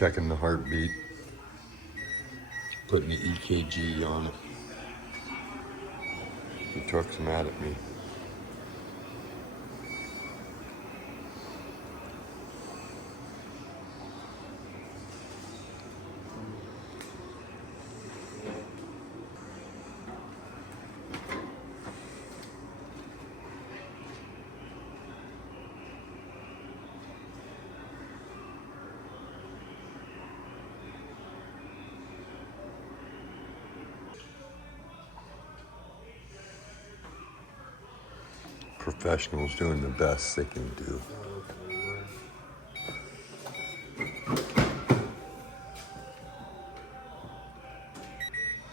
checking the heartbeat, putting the EKG on it. The truck's mad at me. Professionals doing the best they can do.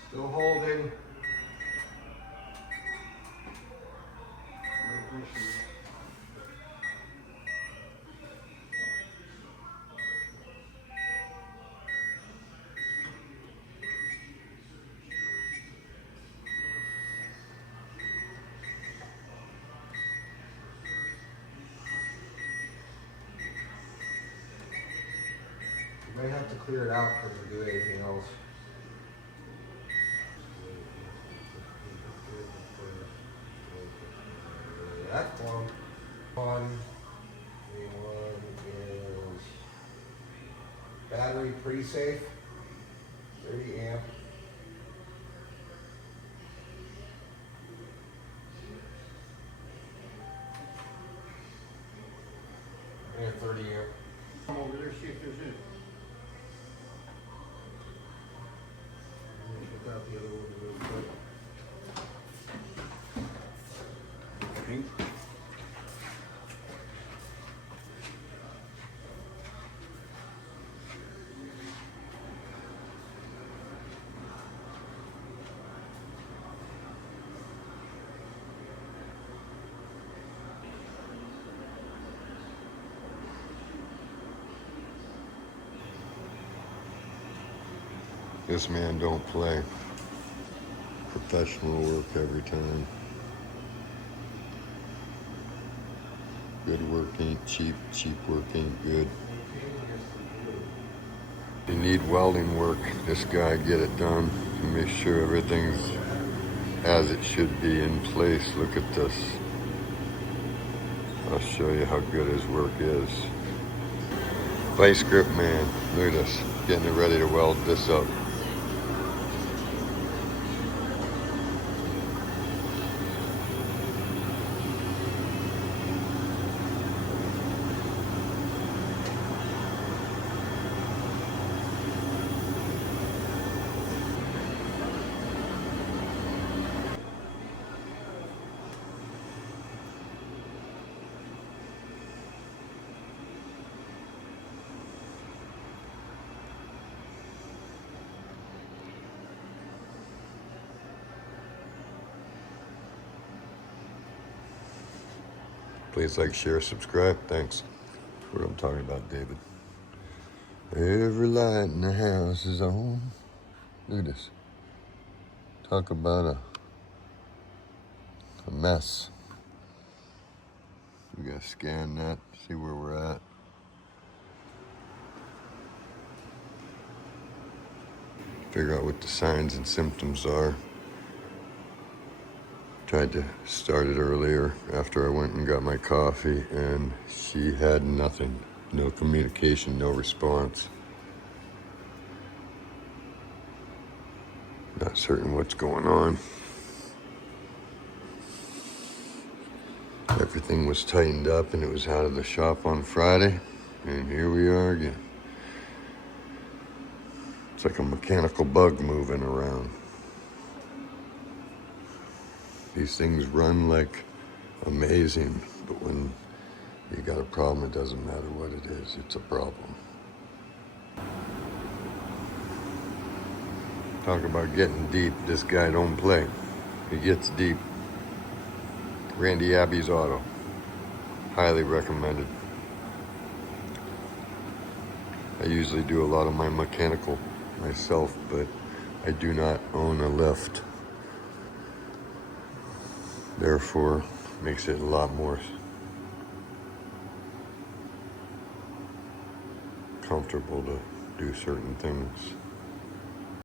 Still holding. You may have to clear it out before we do anything else. That one is battery pre-safe, 30 amp. And 30 amp. Come over there, see if there's any. Without the other one real quick. Pink. This man don't play. Professional work every time. Good work ain't cheap, cheap work ain't good. You need welding work, this guy get it done to make sure everything's as it should be in place. Look at this. I'll show you how good his work is. Vice grip man, look at this, getting it ready to weld this up. Please like, share, subscribe. Thanks. That's what I'm talking about, David. Every light in the house is on. Look at this. Talk about a mess. We gotta scan that, see where we're at. Figure out what the signs and symptoms are. Tried to start it earlier after I went and got my coffee, and she had nothing. No communication, no response. Not certain what's going on. Everything was tightened up and it was out of the shop on Friday, and here we are again. It's like a mechanical bug moving around. These things run like amazing, but when you got a problem, it doesn't matter what it is, it's a problem. Talk about getting deep, this guy don't play. He gets deep. Randy Abbey's Auto, highly recommended. I usually do a lot of my mechanical myself, but I do not own a lift. Therefore, makes it a lot more comfortable to do certain things.